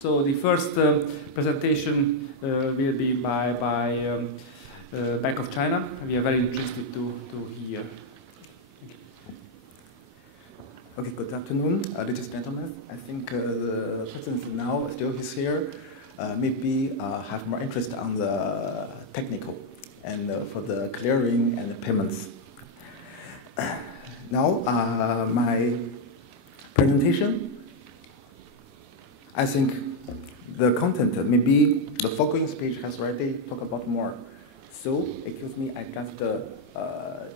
So the first presentation will be by Bank of China. We are very interested to hear. Okay, good afternoon, ladies and gentlemen. I think the person now still is here. Maybe have more interest on the technical and for the clearing and the payments. Now, my presentation. I think the content, maybe the following speech has already talked about more. So, excuse me, I just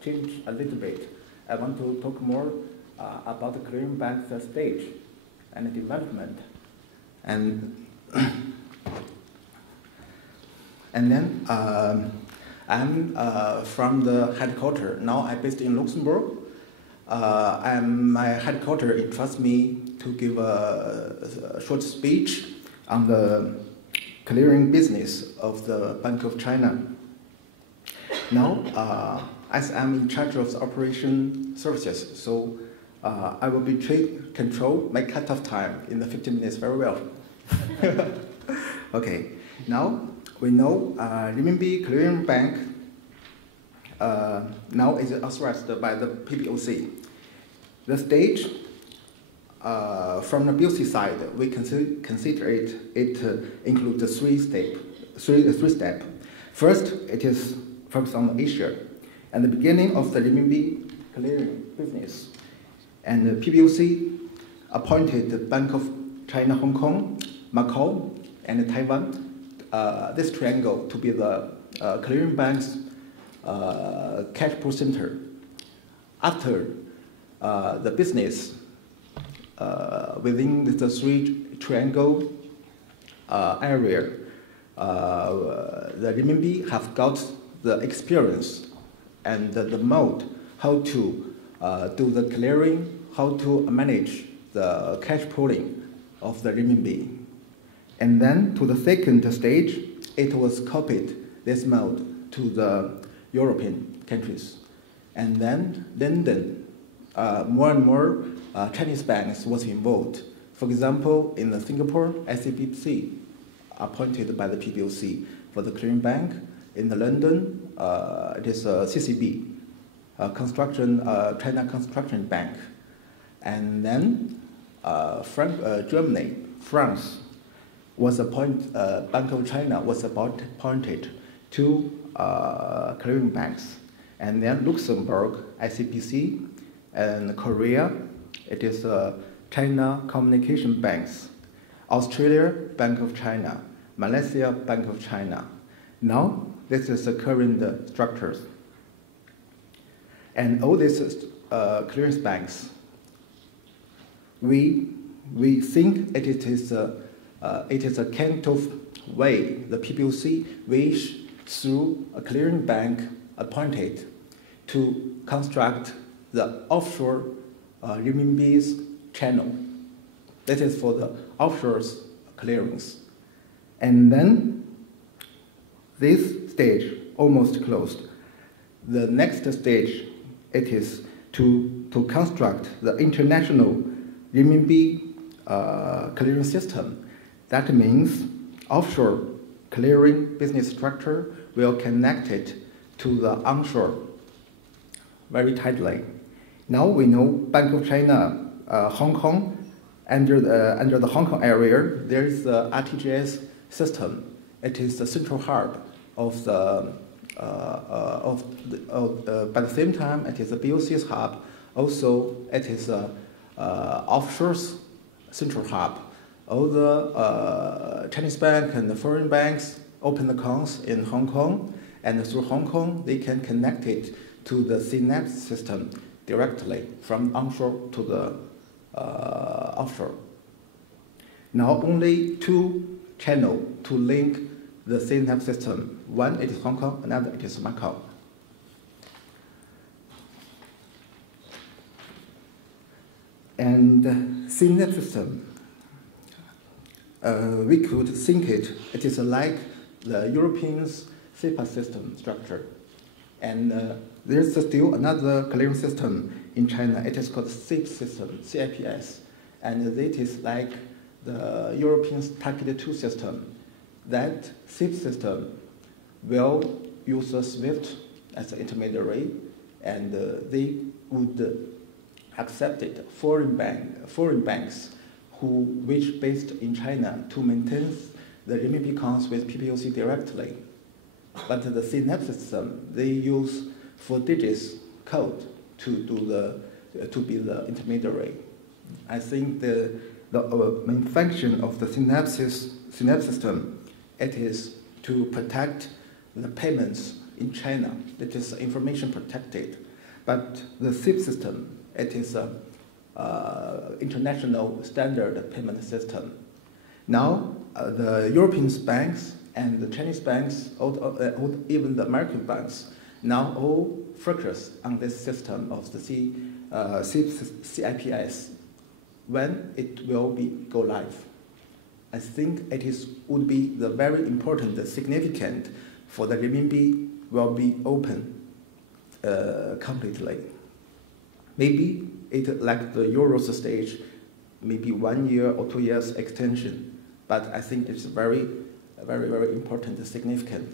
change a little bit. I want to talk more about the clearing bank's stage and development. And then I'm from the headquarters. Now I'm based in Luxembourg. My headquarters entrusts me to give a short speech on the clearing business of the Bank of China. Now, as I'm in charge of the operation services, so I will be control my cut-off time in the 15 minutes very well. Okay, now we know Renminbi Clearing Bank now is authorized by the PBOC. The stage from the BOC side, we consider it includes three steps. First, it is focused on Asia and the beginning of the Renminbi clearing business. And the PBOC appointed the Bank of China, Hong Kong, Macau, and Taiwan, this triangle to be the clearing bank's cash pool center. After the business within the three triangle area, the Renminbi have got the experience and the mode how to do the clearing, how to manage the cash pooling of the Renminbi. And then to the second stage, it was copied, this mode, to the European countries. And then London, more and more Chinese banks was involved. For example, in the Singapore, ICBC, appointed by the PBOC for the clearing bank. In the London, it is CCB, China Construction Bank. And then Germany, France, was Bank of China was appointed to clearing banks. And then Luxembourg, ICBC, and Korea, it is China Communication Banks. Australia, Bank of China. Malaysia, Bank of China. Now, this is the current structures. And all these clearance banks, we think it is a kind of way the PBOC wish through a clearing bank appointed to construct the offshore Renminbi's channel. That is for the offshore clearance. And then this stage almost closed. The next stage, it is to construct the international Renminbi clearing system. That means offshore clearing business structure will connect it to the onshore very tightly. Now we know Bank of China, Hong Kong, under the Hong Kong area, there is the RTGS system. It is the central hub of the, by the same time, it is the BOC's hub. Also, it is a offshore central hub. All the Chinese bank and the foreign banks open accounts in Hong Kong, and through Hong Kong, they can connect it to the CNET system directly from onshore to the offshore. Now only two channels to link the CNET system. One it is Hong Kong, another it is Macau. And CNET system, we could think it is like the Europeans SEPA system structure. And there's still another clearing system in China. It is called CIP system, CIPS. And it is like the European Target 2 system. That SIP system will use the SWIFT as an intermediary, and they would accept it. Foreign banks which based in China to maintain the renminbi accounts with PBOC directly. But the Synapse system, they use 4 digits code to be the intermediary. I think the main function of the Synapse system, it is to protect the payments in China. It is information protected. But the SIP system, it is an international standard payment system. Now, the European banks and the Chinese banks, even the American banks, now all focus on this system of the CIPS when it will go live. I think would be the very important, significant for the renminbi will be open completely. Maybe it like the Euros stage, maybe 1 year or 2 years extension, but I think it's very, very, very important and significant.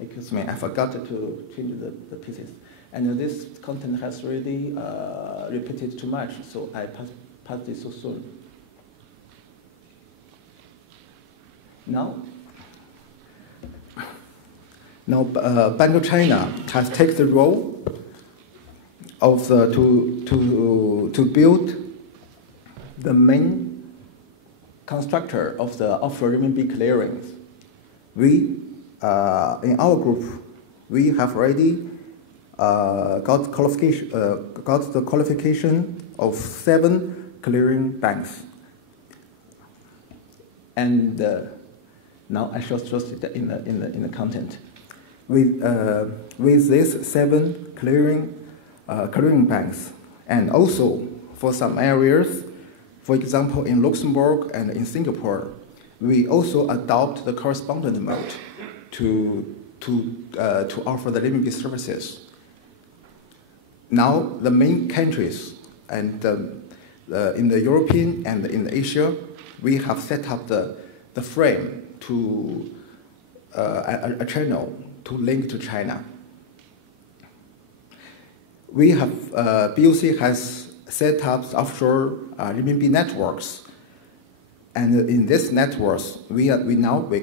Excuse me, I forgot to change the pieces. And this content has really repeated too much, so I passed it so soon. Now, Bank of China has taken the role of to build the main constructor of the offshore renminbi clearings. We, in our group, we have already got the qualification of 7 clearing banks, and now I shall show it in the content. With these 7 clearing banks, and also for some areas, for example, in Luxembourg and in Singapore, we also adopt the correspondent mode to offer the renminbi services. Now, the main countries and in the European and in Asia, we have set up the frame to a channel to link to China. We have BOC has set up offshore renminbi networks, and in this networks we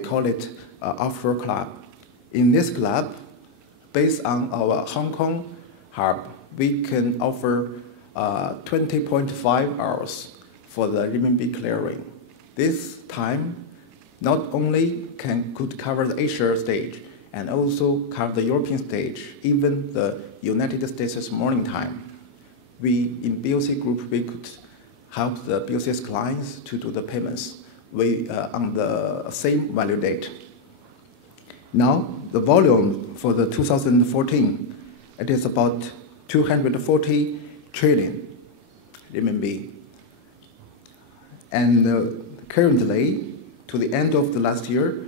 call it offshore club. In this club, based on our Hong Kong hub, we can offer 20.5 hours for the renminbi clearing. This time not only could cover the Asia stage and also cover the European stage, even the United States morning time. We, in BOC group, we could help the BOC's clients to do the payments on the same value date. Now, the volume for the 2014, it is about 240 trillion renminbi. And currently, to the end of the last year,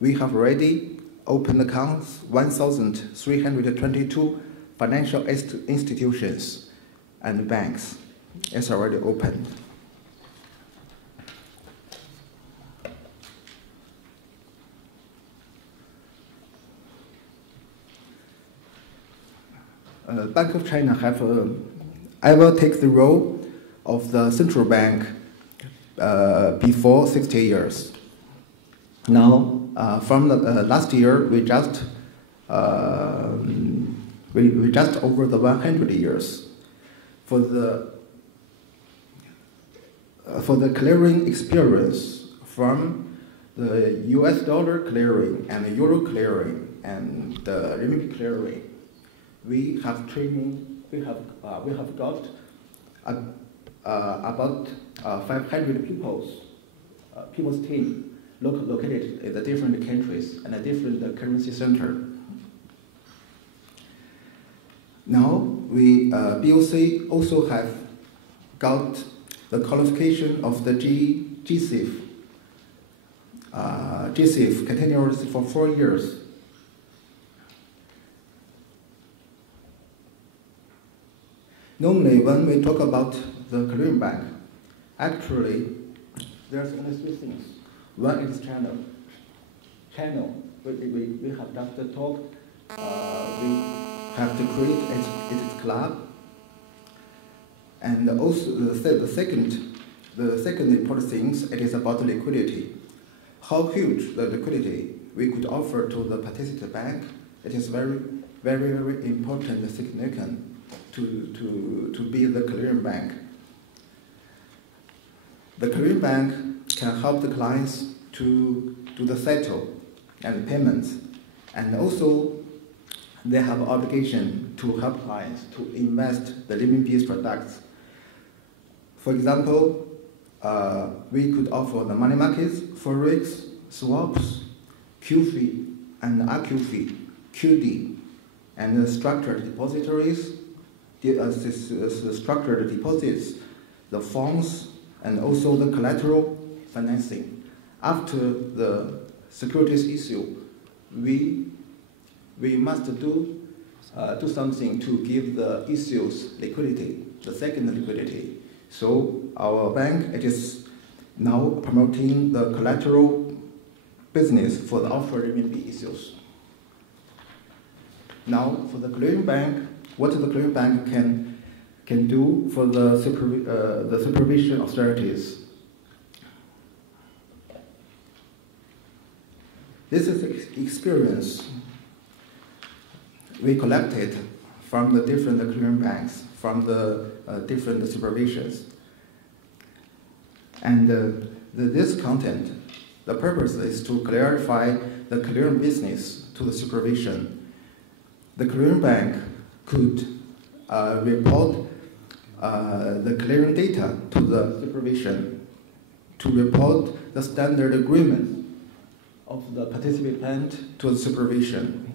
we have already opened accounts 1,322 financial institutions and banks. It's already open. Bank of China ever take the role of the central bank before 60 years. Now, from the last year, we just over the 100 years. For the clearing experience from the US dollar clearing and the euro clearing and the renminbi clearing, we have training. We have got about 500 people's team located in the different countries and a different currency center. Now, we BOC also have got the qualification of the GSIF continuously for 4 years. Normally, when we talk about the clearing bank, actually, there's only three things. One is channel. Channel, we have just talked. We have to create its club. And also the second important thing, it is about liquidity. How huge the liquidity we could offer to the participant bank, it is very, very, very important and significant to be the clearing bank. The clearing bank can help the clients to do the settle and payments, and also they have an obligation to help clients to invest the Renminbi products. For example, we could offer the money markets, forex, swaps, QFI and RQFI, QD, and the structured depositories, the structured deposits, the funds, and also the collateral financing. After the securities issue, we must do something to give the issues liquidity, the second liquidity. So our bank, it is now promoting the collateral business for the offshore Renminbi issues. Now, for the clearing bank, what the clearing bank can do for the supervision authorities. This is experience we collected from the different clearing banks, from the different supervisions. And this content, the purpose is to clarify the clearing business to the supervision. The clearing bank could report the clearing data to the supervision, to report the standard agreement of the participant to the supervision,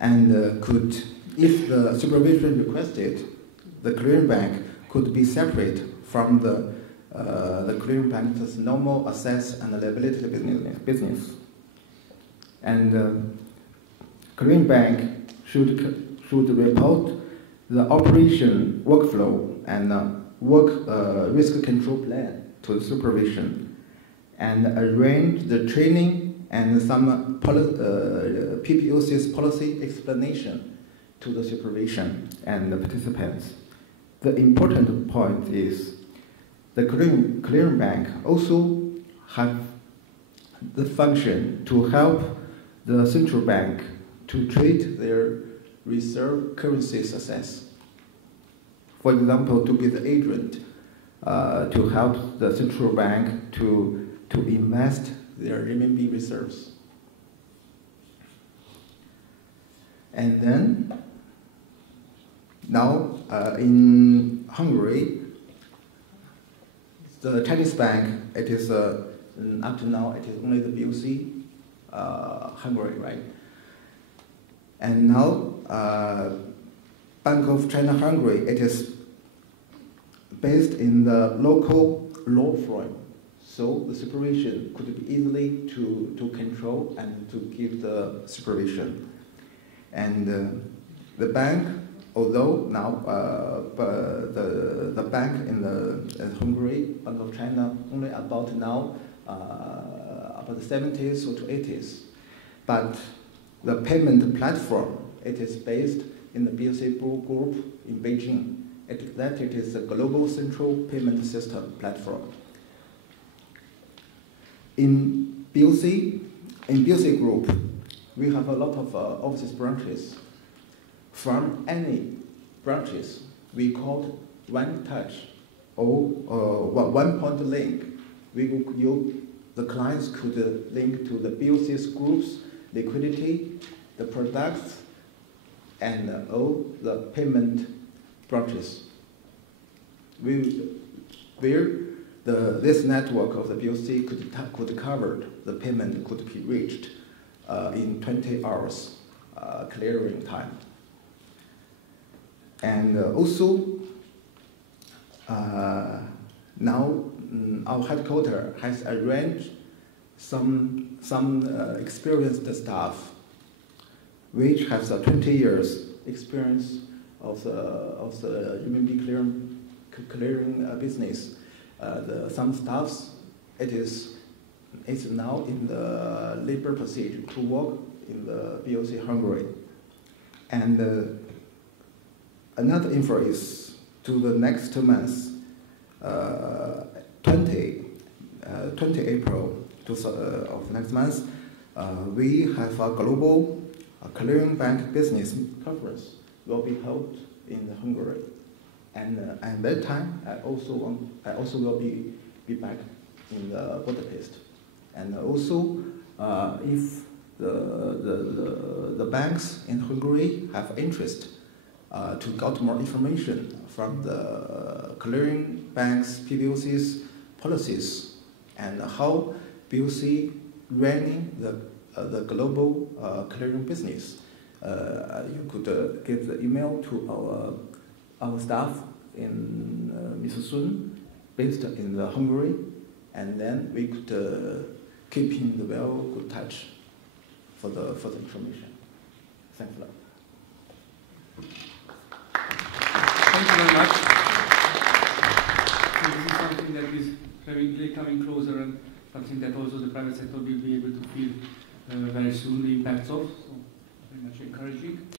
and could, if the supervision requested, the clearing bank could be separate from the clearing bank's normal assets and liability business. And clearing bank should report the operation workflow and risk control plan to the supervision, and arrange the training and some PBOC's policy explanation to the supervision and the participants. The important point is the clearing bank also have the function to help the central bank to treat their reserve currency success. For example, to be the agent to help the central bank to invest their Renminbi reserves. And then, now in Hungary, the Chinese bank, it is, up to now, it is only the BOC, Hungary, right? And now, Bank of China Hungary, it is based in the local law firm. So the supervision could be easily to control and to give the supervision. And the bank, although now the bank in Hungary, Bank of China, only about now, about the 70s or to 80s. But the payment platform, it is based in the BOC group in Beijing. It is a global central payment system platform. In BOC group, we have a lot of office branches. From any branches, we call one touch or one point link. The clients could link to the BOC's group's liquidity, the products, and all the payment branches. This network of the BOC could cover the payment could be reached in 20 hours clearing time. And also, now our headquarters has arranged some experienced staff, which has 20 years experience of the Renminbi clearing business. Some staffs, it's now in the labor procedure to work in the BOC Hungary. And another info is to the next 2 months, 20 April of next month, we have a global clearing bank business conference will be held in Hungary. And at that time, I also will be back in Budapest. And also, if the banks in Hungary have interest to get more information from the clearing banks, PBOC's policies, and how BOC running the global clearing business, you could give the email to our staff in Mr. Sun, based in Hungary, and then we could keep in the well good touch for the information. Thanks a lot. Thank you very much. So this is something that is very coming closer, and something that also the private sector will be able to feel very soon the impacts of. So very much encouraging.